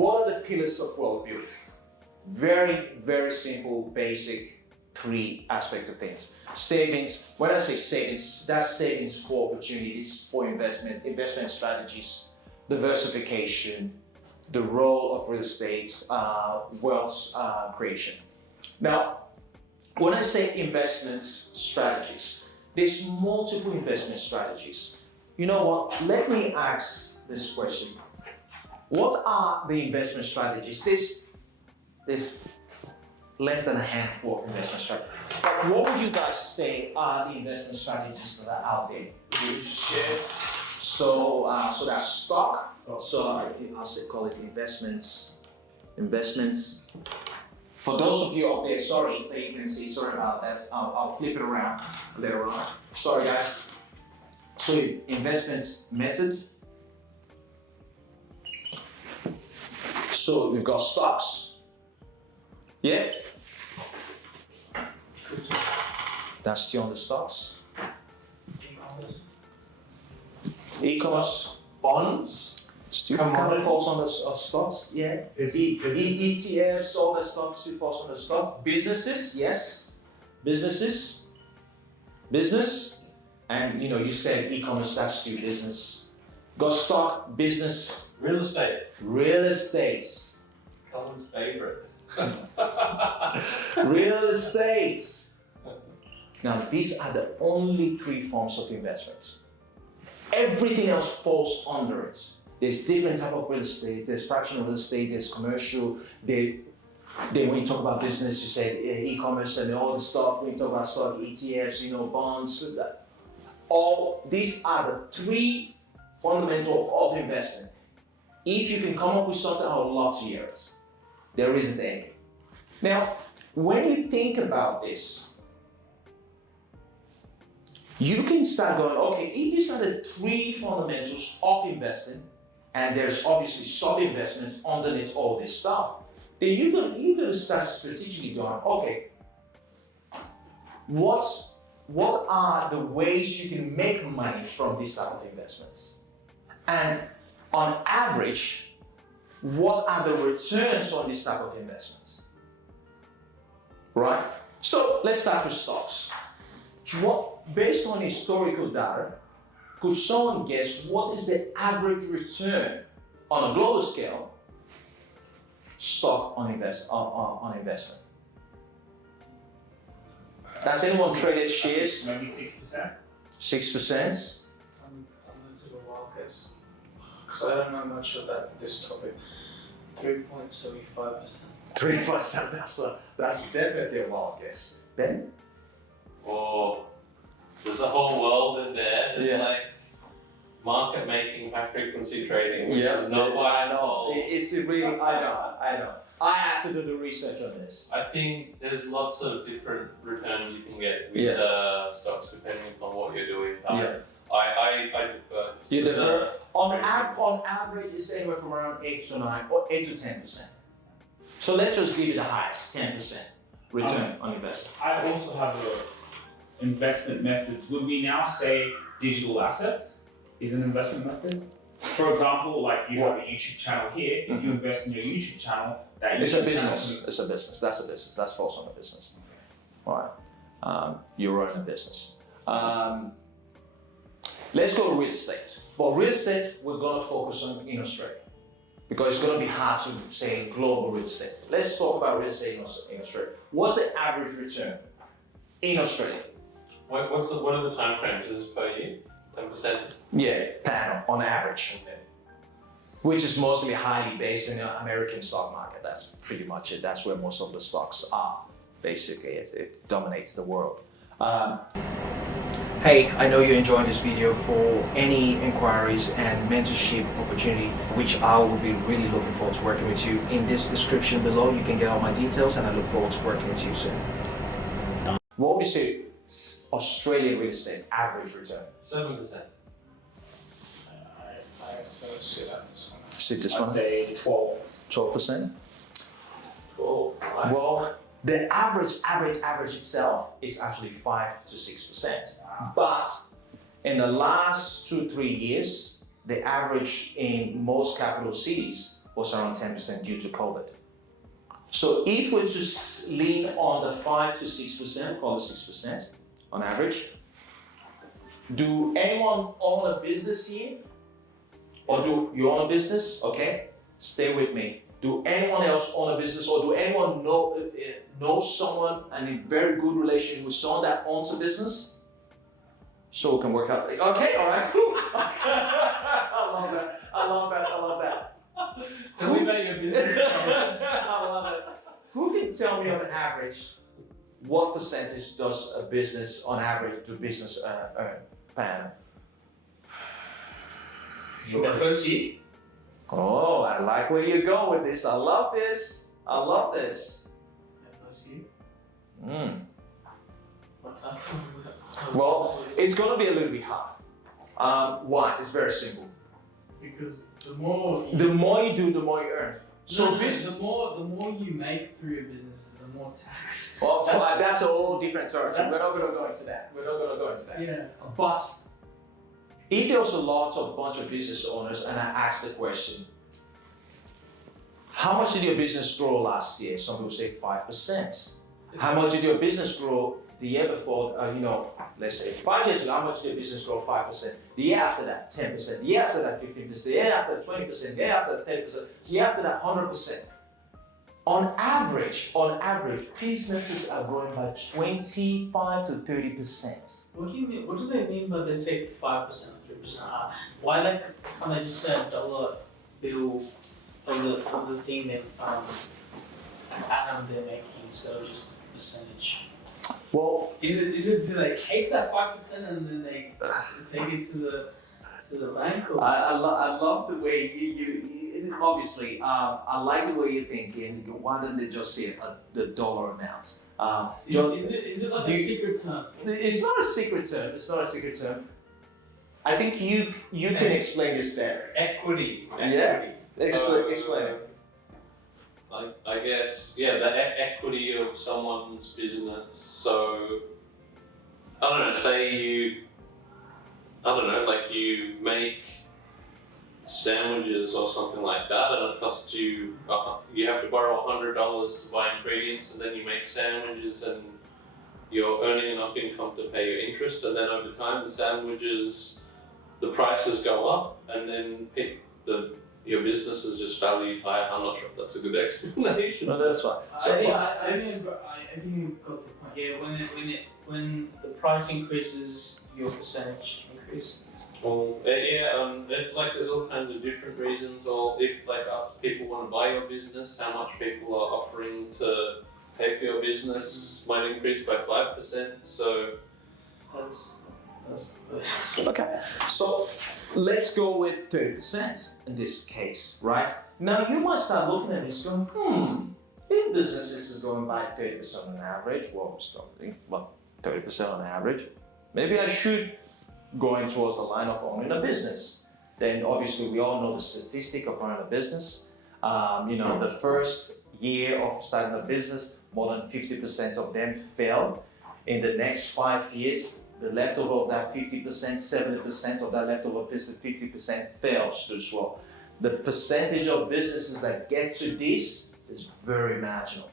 What are the pillars of wealth building? Very, very simple, basic, three aspects of things. Savings, when I say savings, that's savings for opportunities, for investment strategies, diversification, the role of real estate, wealth creation. Now, when I say investment strategies, there's multiple investment strategies. You know what? Let me ask this question. What are the investment strategies? There's less than a handful of investment strategies. But what would you guys say are the investment strategies that are out there? Shares. So that's stock. So I'll say call it investments. For those of you out there, sorry that you can see. Sorry about that. I'll flip it around later on. Sorry guys. So investment method. So we've got stocks. Yeah. That's still on the stocks. E-commerce. Bonds. Still kind of falls on the stocks. Yeah. ETFs, all that stuff still falls on the stock. Businesses, yes. Business. And you said e-commerce, that's still business. Got stock, business. Real estate. Collins' favorite. Real estate. Now, these are the only three forms of investment. Everything else falls under it. There's different type of real estate. There's fractional real estate. There's commercial. When you talk about business, you say e-commerce and all the stuff. When you talk about stock, ETFs, bonds. All these are the three fundamentals of investment. If you can come up with something, I would love to hear it. There isn't any. Now, when you think about this, you can start going, okay, if these are the three fundamentals of investing, and there's obviously sub-investments underneath all this stuff, then you're gonna start strategically going, okay, what are the ways you can make money from these type of investments? And on average, what are the returns on this type of investments? Right? So let's start with stocks. Based on historical data, could someone guess what is the average return on a global scale stock on investment? Has anyone traded shares? Maybe 6%. 6%? I'm going to the wild guess. Because I don't know much about this topic. 3.75%. 3%. That's definitely a wild guess. Ben? Oh, there's a whole world in there. There's Yeah. like market making, high frequency trading, which Yeah. is not what I know. It's really, I know. I had to do the research on this. I think there's lots of different returns you can get with Yeah. stocks depending upon what you're doing. Yeah. I defer. You to defer? the- On average, it's anywhere from around 8 to 9 or 8 to 10%. So let's just give you the highest, 10% return on investment. I also have investment methods. Would we now say digital assets is an investment method? For example, like you have a YouTube channel here. If you invest in your YouTube channel, that It's a YouTube business. channel- It's a business. That's a business. That's false on a business. All right. You're running a business. Let's go to real estate. But real estate, we're going to focus on in Australia because it's going to be hard to say global real estate. Let's talk about real estate in Australia. What's the average return in Australia? What are the time frames? Is it per year? 10%? Yeah, panel on average, Okay. which is mostly highly based in the American stock market. That's pretty much it. That's where most of the stocks are. Basically, it dominates the world. Hey, I know you enjoyed this video. For any inquiries and mentorship opportunity, which I will be really looking forward to working with you, in this description below, you can get all my details, and I look forward to working with you soon. What would you say Australian real estate average return? 7%. I have to sit out this one. Sit this I'd one? say 12. 12%? Cool. Well, the average itself is actually 5 to 6%. But in the last 2-3 years, the average in most capital cities was around 10% due to COVID. So if we're to lean on the 5 to 6%, call it 6% on average, do anyone own a business here? Or do you own a business? Okay, stay with me. Do anyone else own a business, or do anyone know someone and in very good relationship with someone that owns a business? So we can work out. Okay, all right, cool. I love that. Tell me about your business. I love it. Who can tell me on average what percentage does a business on average earn per annum? For the first year? Oh, I like where you're going with this. I love this. The first year? What type of Well, it's going to be a little bit hard. Why? It's very simple. because the more The more you do, the more you earn. So the more you make through your business, the more tax. well, That's- that's a whole different term. that's- We're not going to go into that. Yeah. But if there was a bunch of business owners and I asked the question, how much did your business grow last year? Some people say 5%. How much did your business grow the year before? Let's say 5 years ago, how much did your business grow? 5%. The year after that, 10%. The year after that, 15%. The year after that, 20%. The year after that, 30%. The year after that, 100%. On average, businesses are growing by 25 to 30%. What do you mean? What do they mean by they say 5% or 3%? Why can't they just say a dollar bill of the thing that annum they're making instead of just percentage? Well, Is it do they keep that 5% and then they take it to the bank or? I love the way you obviously, I like the way you're thinking. Why don't they just say the dollar amount? Is it like a secret term? It's not a secret term. I think you can explain this better. Equity. Yeah. Explain it. Like, I guess, the equity of someone's business. So, I don't know, say you make sandwiches or something like that, and it costs you, you have to borrow $100 to buy ingredients, and then you make sandwiches, and you're earning enough income to pay your interest, and then over time the prices go up, and then your business is just valued higher. I'm not sure if that's a good explanation. No, that's fine. I think you got the point. Yeah, when the price increases, your percentage increases. Well, there's all kinds of different reasons, or if people want to buy your business, how much people are offering to pay for your business might increase by 5%. So That's Okay, so let's go with 30% in this case, right? Now you might start looking at this going, if businesses is going by 30% on average, 30% on average, maybe I should go in towards the line of owning a business. Then obviously we all know the statistic of running a business. The first year of starting a business, more than 50% of them fail. In the next 5 years, the leftover of that 50%, 70% of that leftover business, 50% fails as well. The percentage of businesses that get to this is very marginal.